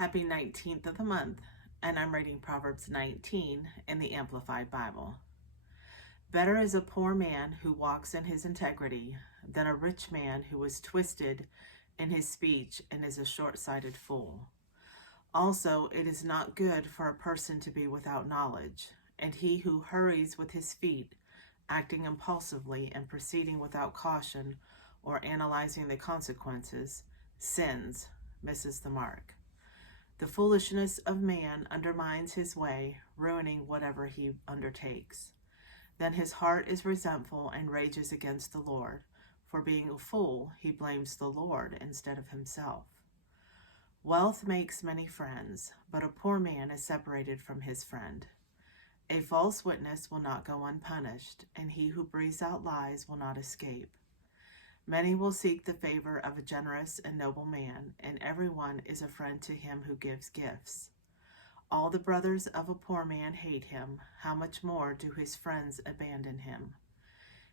Happy 19th of the month, and I'm reading Proverbs 19 in the Amplified Bible. Better is a poor man who walks in his integrity than a rich man who is twisted in his speech and is a short-sighted fool. Also, it is not good for a person to be without knowledge, and he who hurries with his feet, acting impulsively and proceeding without caution or analyzing the consequences, sins, misses the mark. The foolishness of man undermines his way, ruining whatever he undertakes. Then his heart is resentful and rages against the Lord. For being a fool, he blames the Lord instead of himself. Wealth makes many friends, but a poor man is separated from his friend. A false witness will not go unpunished, and he who breathes out lies will not escape. Many will seek the favor of a generous and noble man, and everyone is a friend to him who gives gifts. All the brothers of a poor man hate him. How much more do his friends abandon him?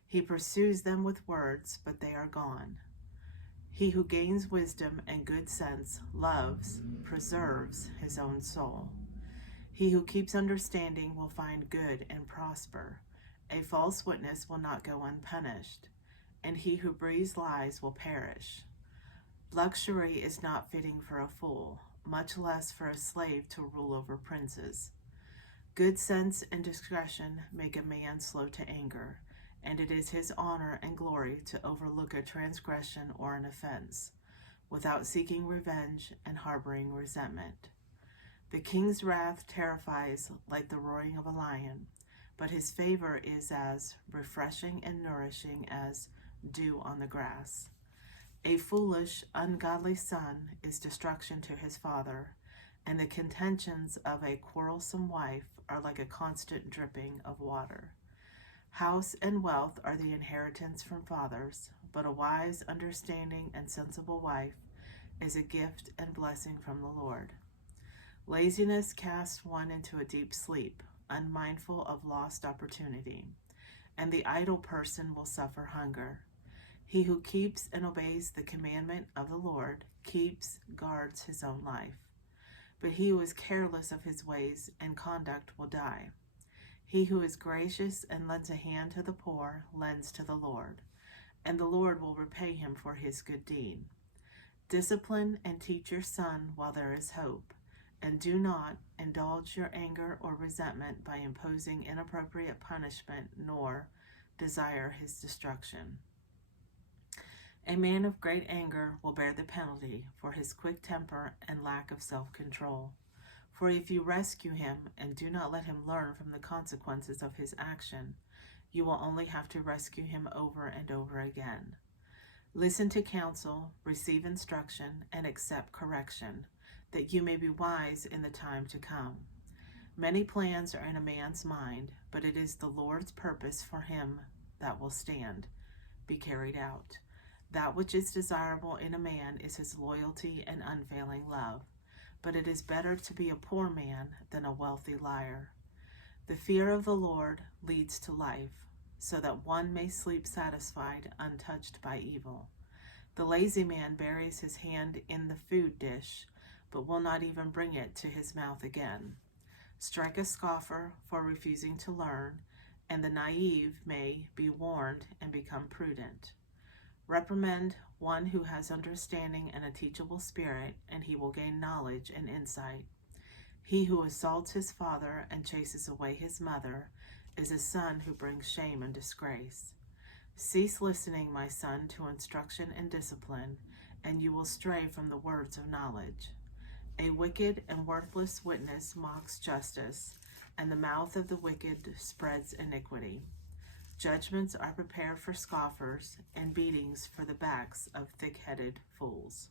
He pursues them with words, but they are gone. He who gains wisdom and good sense loves, preserves his own soul. He who keeps understanding will find good and prosper. A false witness will not go unpunished, and he who breathes lies will perish. Luxury is not fitting for a fool, much less for a slave to rule over princes. Good sense and discretion make a man slow to anger, and it is his honor and glory to overlook a transgression or an offense, without seeking revenge and harboring resentment. The king's wrath terrifies like the roaring of a lion, but his favor is as refreshing and nourishing as dew on the grass. A foolish, ungodly son is destruction to his father, and the contentions of a quarrelsome wife are like a constant dripping of water. House and wealth are the inheritance from fathers, but a wise, understanding, and sensible wife is a gift and blessing from the Lord. Laziness casts one into a deep sleep, unmindful of lost opportunity, and the idle person will suffer hunger. He who keeps and obeys the commandment of the Lord guards his own life. But he who is careless of his ways and conduct will die. He who is gracious and lends a hand to the poor lends to the Lord, and the Lord will repay him for his good deed. Discipline and teach your son while there is hope, and do not indulge your anger or resentment by imposing inappropriate punishment, nor desire his destruction. A man of great anger will bear the penalty for his quick temper and lack of self-control. For if you rescue him and do not let him learn from the consequences of his action, you will only have to rescue him over and over again. Listen to counsel, receive instruction, and accept correction, that you may be wise in the time to come. Many plans are in a man's mind, but it is the Lord's purpose for him that will be carried out. That which is desirable in a man is his loyalty and unfailing love, but it is better to be a poor man than a wealthy liar. The fear of the Lord leads to life, so that one may sleep satisfied, untouched by evil. The lazy man buries his hand in the food dish, but will not even bring it to his mouth again. Strike a scoffer for refusing to learn, and the naive may be warned and become prudent. Reprimand one who has understanding and a teachable spirit, and he will gain knowledge and insight. He who assaults his father and chases away his mother is a son who brings shame and disgrace. Cease listening, my son, to instruction and discipline, and you will stray from the words of knowledge. A wicked and worthless witness mocks justice, and the mouth of the wicked spreads iniquity. Judgments are prepared for scoffers, and beatings for the backs of thick-headed fools.